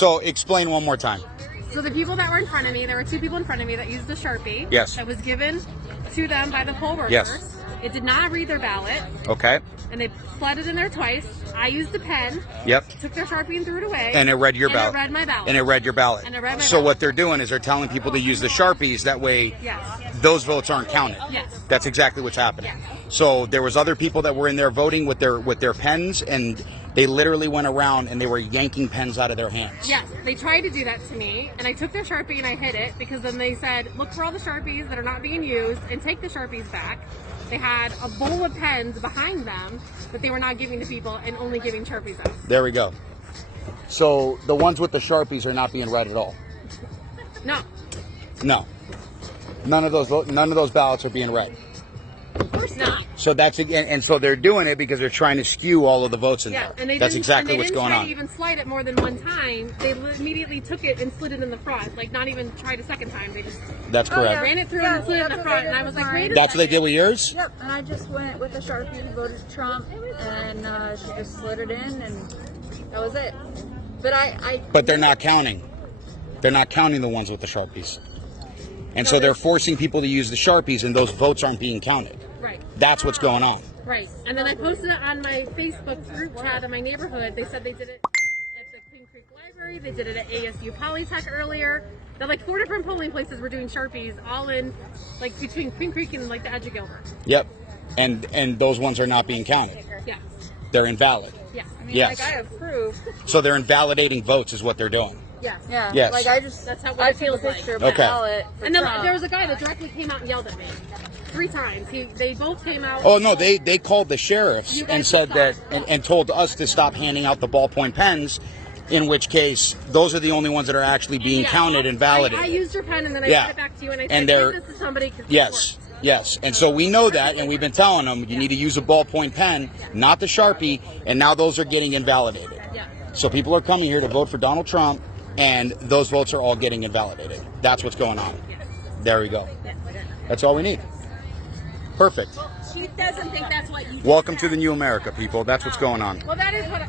So explain one more time. So the people that were in front of me, there were two people in front of me that used the Sharpie. Yes. That was given to them by the poll workers. Yes. It did not read their ballot, Okay. and they slid it in there twice. I used the pen, Yep. took their Sharpie and threw it away. And it read your and ballot. it read my ballot. And it read your ballot. And it read my so ballot. what they're doing is they're telling people to use the Sharpies. That way, Yes. those votes aren't counted. Yes. That's exactly what's happening. So there was other people that were in there voting with their pens, and they literally went around and they were yanking pens out of their hands. Yes, they tried to do that to me, and I took their Sharpie and I hid it because then they said, look for all the Sharpies that are not being used and take the Sharpies back. They had a bowl of pens behind them that they were not giving to people and only giving Sharpies out. There we go. So the ones with the Sharpies are not being read at all. No, No. None of those ballots are being read. of course not. So that's and so they're doing it because they're trying to skew all of the votes in Yeah, there. and they That's didn't, exactly and they what's didn't going try on. to even slide it more than one time. They immediately took it and slid it in the front, like not even tried a second time. They just That's correct. ran it through and slid it in the front, and I was like, wait a That's what they second. did with yours? Yep, and I just went with the Sharpie, voted Trump, and she just slid it in, and that was it. But But they're not counting. They're not counting the ones with the Sharpies. And so they're forcing people to use the Sharpies, and those votes aren't being counted. Right. That's what's going on. Right. And then I posted it on my Facebook group chat in my neighborhood. They said they did it at the Queen Creek Library. They did it at ASU Polytech earlier. They're like 4 different polling places were doing Sharpies, all in like between Queen Creek and like the edge of Gilbert. Yep. And those ones are not being counted. Yeah. They're invalid. Yeah. I mean, Yes. like I have proof. So they're invalidating votes is what they're doing. Yeah. Yeah. Yes. Like I just, That's how- what I it took a feels like. picture of my Okay. ballot for And then Trump. there was a guy that directly came out and yelled at me 3 times. They both came out. Oh no, they called the sheriffs You guys and said should that stop. and told us to stop handing out the ballpoint pens, in which case those are the only ones that are actually being Yeah. counted and validated. I used your pen and then I Yeah. sent it back to you and I And said, they're- give this to somebody 'cause this Yes, works. yes. And so we know that, and we've been telling them you need to use a ballpoint pen, not the Sharpie, and now those are getting invalidated. Yeah. So people are coming here to vote for Donald Trump, and those votes are all getting invalidated. That's what's going on. Yes. There we go. Yes. That's all we need. Perfect. She doesn't think that's what you Welcome to the new America, people. That's what's going on. Well, that is what